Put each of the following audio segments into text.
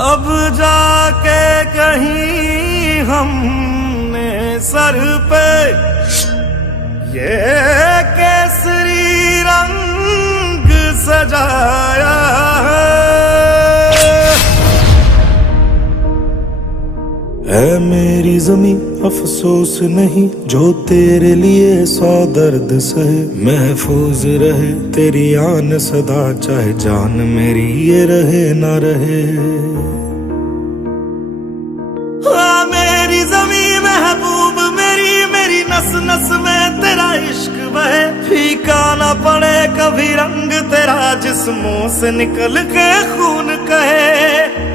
अब जाके कहीं हमने सर पे ये केसरी रंग सजाया है मेरी ज़मीं अफसोस नहीं जो तेरे लिए 100 दर्द सहे महफूज रहे तेरी आन सदा चाहे जान मेरी ये रहे ना रहे। हाँ मेरी ज़मीं महबूब मेरी नस नस में तेरा इश्क बहे फीका ना पड़े कभी रंग तेरा जिस्मों से निकल के खून कहे।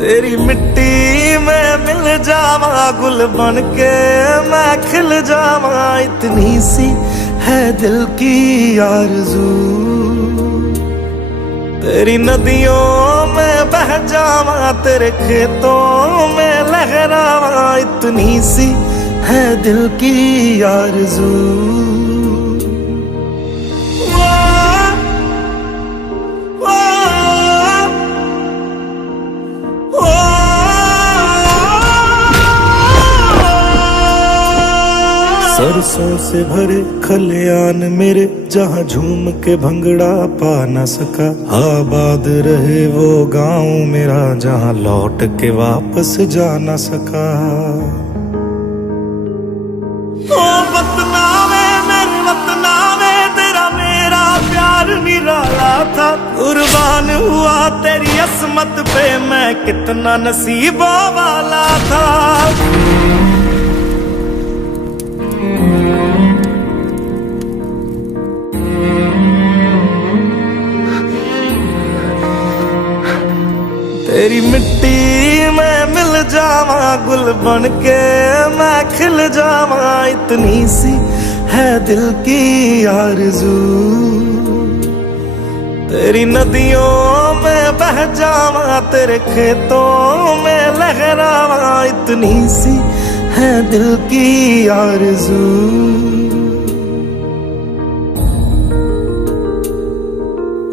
तेरी मिट्टी में मिल जावा गुल बन के मैं खिल जावा इतनी सी है दिल की आरज़ू। तेरी नदियों में बह जावा तेरे खेतों में लहरावा इतनी सी है दिल की आरज़ू। सरसों से भरे खलियान मेरे जहाँ झूम के भंगड़ा पा न सका आबाद रहे वो गांव मेरा जहाँ लौट के वापस जा न सका। ओ वतना में मेरे वतना में तेरा मेरा प्यार निराला था कुर्बान हुआ तेरी असमत पे मैं कितना नसीबों वाला था। तेरी मिट्टी में मिल जावा गुल बन के मैं खिल जावा इतनी सी है दिल की आरज़ू। तेरी नदियों में बह जावा तेरे खेतों में लहरावा इतनी सी है दिल की आरज़ू।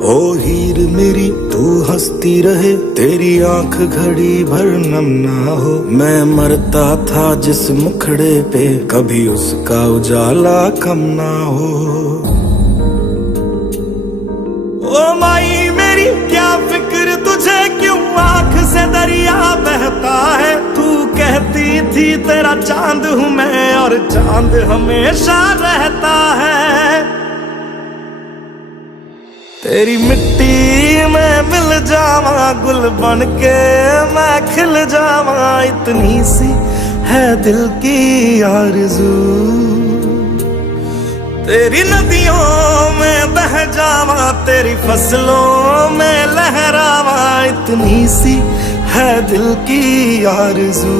ओ हीर मेरी तू हंसती रहे तेरी आंख घड़ी भर नम ना हो मैं मरता था जिस मुखड़े पे कभी उसका उजाला कम ना हो। ओ माई मेरी क्या फिक्र तुझे क्यों आंख से दरिया बहता है तू कहती थी तेरा चांद हूँ मैं और चांद हमेशा रहता है। तेरी मिट्टी में मिल जावा गुल बन के मैं खिल जावा इतनी सी है दिल की आरज़ू। तेरी नदियों में बह जावा तेरी फसलों में लहरावा इतनी सी है दिल की आरज़ू।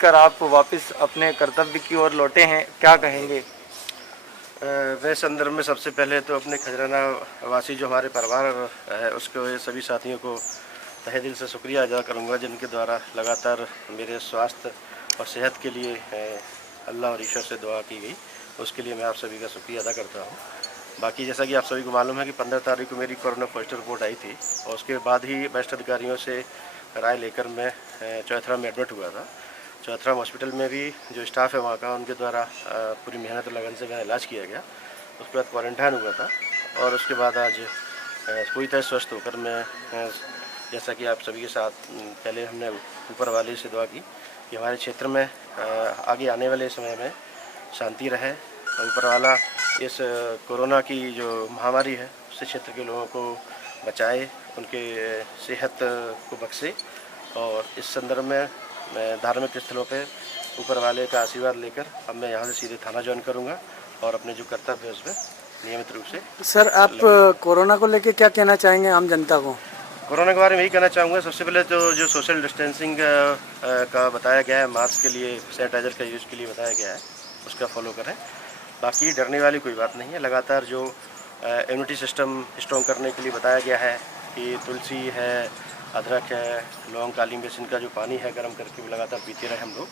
कर आप वापस अपने कर्तव्य की ओर लौटे हैं, क्या कहेंगे? वह संदर्भ में सबसे पहले तो अपने खजराना वासी जो हमारे परिवार है उसके सभी साथियों को तहे दिल से शुक्रिया अदा करूंगा जिनके द्वारा लगातार मेरे स्वास्थ्य और सेहत के लिए अल्लाह और ईश्वर से दुआ की गई, उसके लिए मैं आप सभी का शुक्रिया अदा करता हूँ। बाकी जैसा कि आप सभी को मालूम है कि 15 तारीख को मेरी कोरोना पॉजिटिव रिपोर्ट आई थी और उसके बाद ही वरिष्ठ अधिकारियों से राय लेकर मैं चौथरा में एडमिट हुआ था। चौथरा हॉस्पिटल में भी जो स्टाफ है वहाँ का उनके द्वारा पूरी मेहनत और लगन से मेरा इलाज किया गया। उसके बाद क्वारंटाइन हुआ था और उसके बाद आज पूरी तरह स्वस्थ होकर मैं जैसा कि आप सभी के साथ पहले हमने ऊपर वाले से दुआ की कि हमारे क्षेत्र में आगे आने वाले समय में शांति रहे और ऊपर वाला इस कोरोना की जो महामारी है उससे क्षेत्र के लोगों को बचाए, उनके सेहत को बख्शे। और इस संदर्भ में मैं धार्मिक स्थलों पे ऊपर वाले का आशीर्वाद लेकर अब मैं यहाँ से सीधे थाना ज्वाइन करूँगा और अपने जो कर्तव्य है उसमें नियमित रूप से। सर, आप कोरोना को लेके क्या कहना चाहेंगे आम जनता को? कोरोना के बारे में यही कहना चाहूँगा, सबसे पहले तो जो सोशल डिस्टेंसिंग का बताया गया है, मास्क के लिए, सैनिटाइजर का यूज़ के लिए बताया गया है, उसका फॉलो करें। बाकी डरने वाली कोई बात नहीं है। लगातार जो इम्यूनिटी सिस्टम स्ट्रॉन्ग करने के लिए बताया गया है कि तुलसी है, अदरक है, लौंग, काली मिर्च, इनका जो पानी है गर्म करके वो लगातार पीते रहे हम लोग।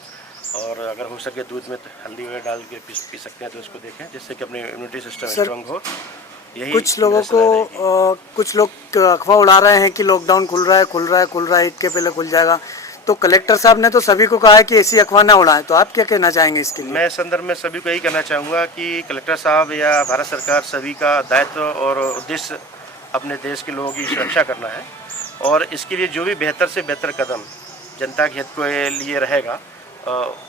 और अगर हो सके दूध में हल्दी वगैरह डाल के पी सकते हैं तो उसको देखें, जिससे कि अपनी इम्यूनिटी सिस्टम स्ट्रॉन्ग हो। यही कुछ लोगों को कुछ लोग अफवाह उड़ा रहे हैं कि लॉकडाउन खुल रहा है, ईद के पहले खुल जाएगा। तो कलेक्टर साहब ने तो सभी को कहा है कि ऐसी अफवाह ना उड़ाएं, तो आप क्या कहना चाहेंगे इसके लिए? मैं इस संदर्भ में सभी को यही कहना चाहूँगा कि कलेक्टर साहब या भारत सरकार सभी का दायित्व और उद्देश्य अपने देश के लोगों की सुरक्षा करना है, और इसके लिए जो भी बेहतर से बेहतर कदम जनता के हित के लिए रहेगा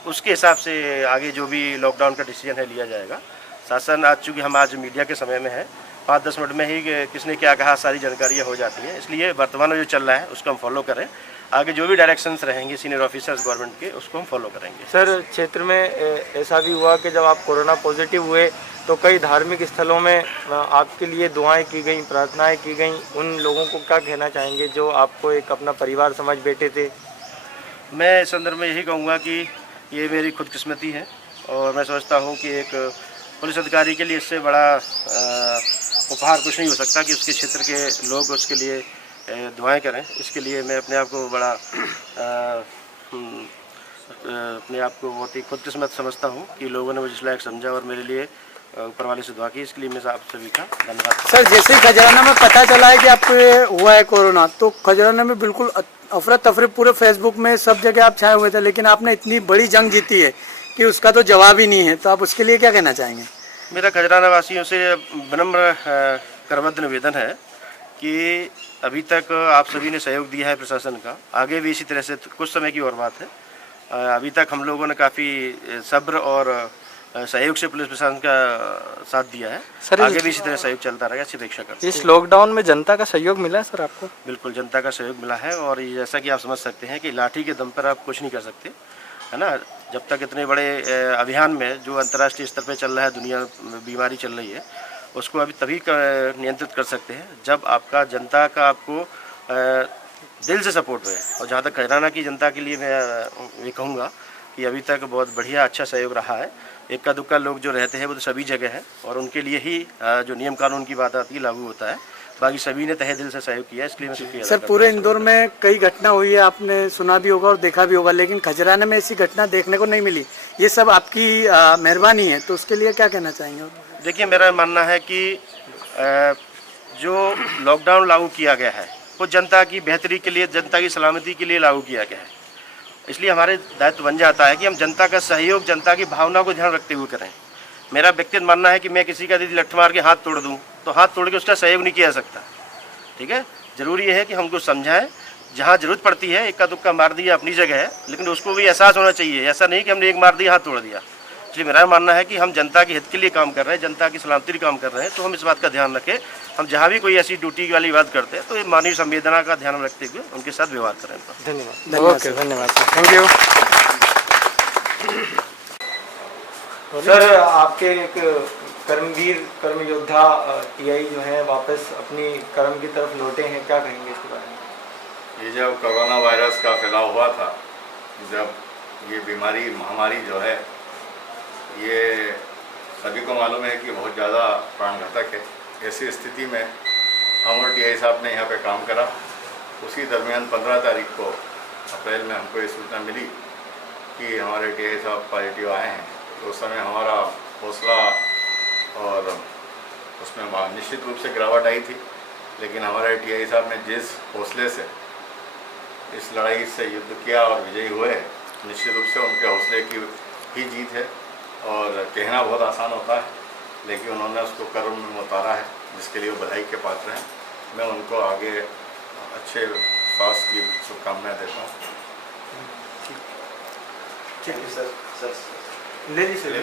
उसके हिसाब से आगे जो भी लॉकडाउन का डिसीजन है लिया जाएगा। शासन आज चूँकि हम आज मीडिया के समय में है, 5-10 मिनट में ही किसने क्या कहा सारी जानकारियाँ हो जाती हैं, इसलिए वर्तमान में जो चल रहा है उसको हम फॉलो करें। आगे जो भी डायरेक्शंस रहेंगे सीनियर ऑफिसर्स गवर्नमेंट के, उसको हम फॉलो करेंगे। सर, क्षेत्र में ऐसा भी हुआ कि जब आप कोरोना पॉजिटिव हुए तो कई धार्मिक स्थलों में आपके लिए दुआएं की गई, प्रार्थनाएं की गई। उन लोगों को क्या कहना चाहेंगे जो आपको एक अपना परिवार समझ बैठे थे? मैं इस संदर्भ में यही कहूँगा कि ये मेरी खुदकिस्मती है, और मैं समझता हूँ कि एक पुलिस अधिकारी के लिए इससे बड़ा उपहार कुछ नहीं हो सकता कि उसके क्षेत्र के लोग उसके लिए दुआएं करें। इसके लिए मैं अपने आप को बड़ा अपने आप को बहुत ही खुदकिस्मत समझता हूँ कि लोगों ने मुझे इस लायक समझा और मेरे लिए ऊपर वाले से दुआ की। इसके लिए मैं आप सभी का धन्यवाद। सर, जैसे ही खजराना में पता चला है कि आपको ये हुआ है कोरोना, तो खजराना में बिल्कुल अफरा तफरी, पूरे फेसबुक में सब जगह आप छाए हुए थे, लेकिन आपने इतनी बड़ी जंग जीती है कि उसका तो जवाब ही नहीं है। तो आप उसके लिए क्या कहना चाहेंगे? मेरा खजराना वासियों से विनम्र करबद्ध निवेदन है कि अभी तक आप सभी ने सहयोग दिया है प्रशासन का, आगे भी इसी तरह से। कुछ समय की और बात है, अभी तक हम लोगों ने काफ़ी सब्र और सहयोग से पुलिस प्रशासन का साथ दिया है। सर, आगे भी इसी तरह सहयोग चलता रहेगा, अच्छी अपेक्षा करते हैं। इस लॉकडाउन में जनता का सहयोग मिला है सर आपको? बिल्कुल जनता का सहयोग मिला है, और ये जैसा कि आप समझ सकते हैं कि लाठी के दम पर आप कुछ नहीं कर सकते, है ना। जब तक इतने बड़े अभियान में जो अंतर्राष्ट्रीय स्तर पर चल रहा है, दुनिया में बीमारी चल रही है, उसको अभी तभी नियंत्रित कर सकते हैं जब आपका जनता का आपको दिल से सपोर्ट हुए। और जहाँ तक खजराना की जनता के लिए मैं ये कहूँगा कि अभी तक बहुत बढ़िया अच्छा सहयोग रहा है। इक्का दुक्का लोग जो रहते हैं वो तो सभी जगह है, और उनके लिए ही जो नियम कानून की बात आती है लागू होता है। बाकी सभी ने तहे दिल से सहयोग किया, इसलिए मैं शुक्रिया। सर, पूरे इंदौर में कई घटना हुई है, आपने सुना भी होगा और देखा भी होगा, लेकिन खजराना में ऐसी घटना देखने को नहीं मिली। ये सब आपकी मेहरबानी है, तो उसके लिए क्या कहना चाहेंगे? देखिए, मेरा मानना है कि जो लॉकडाउन लागू किया गया है वो जनता की बेहतरी के लिए, जनता की सलामती के लिए लागू किया गया है। इसलिए हमारे दायित्व बन जाता है कि हम जनता का सहयोग, जनता की भावना को ध्यान रखते हुए करें। मेरा व्यक्तिगत मानना है कि मैं किसी का यदि लठ मार के हाथ तोड़ दूं तो हाथ तोड़ के उसका सहयोग नहीं किया जा सकता, ठीक है। ज़रूरी है कि हमको समझाएं, जहाँ ज़रूरत पड़ती है इक्का दुक्का मार दिया अपनी जगह है, लेकिन उसको भी एहसास होना चाहिए। ऐसा नहीं कि हमने एक मार दिया हाथ तोड़ दिया। इसलिए मेरा मानना है कि हम जनता के हित के लिए काम कर रहे हैं, जनता की सलामती के लिए काम कर रहे हैं, तो हम इस बात का ध्यान रखें। हम जहाँ भी कोई ऐसी ड्यूटी वाली बात करते हैं तो ये मानवीय संवेदना का ध्यान रखते हुए उनके साथ व्यवहार करें। धन्यवाद। ओके, धन्यवाद सर, थैंक यू। सर, आपके एक कर्मवीर, कर्म योद्धा टीआई जो है वापस अपनी कर्म की तरफ लौटे हैं, क्या कहेंगे इसके बारे में? ये जब कोरोना वायरस का फैलाव हुआ था, जब ये बीमारी महामारी जो है ये सभी को मालूम है कि बहुत ज़्यादा प्राणघातक है। ऐसी स्थिति में हम और टीआई साहब ने यहाँ पे काम करा। उसी दरमियान 15 तारीख को अप्रैल में हमको ये सूचना मिली कि हमारे टीआई साहब पॉजिटिव आए हैं। तो उस समय हमारा हौसला और उसमें निश्चित रूप से गिरावट आई थी, लेकिन हमारे टीआई साहब ने जिस हौसले से इस लड़ाई से युद्ध किया और विजयी हुए, निश्चित रूप से उनके हौसले की ही जीत है। और कहना बहुत आसान होता है, लेकिन उन्होंने उसको कर्म में उतारा है, जिसके लिए वो बधाई के पात्र हैं। मैं उनको आगे अच्छे स्वास्थ्य की शुभकामनाएं देता हूँ। ठीक है सर। ले लीजिए।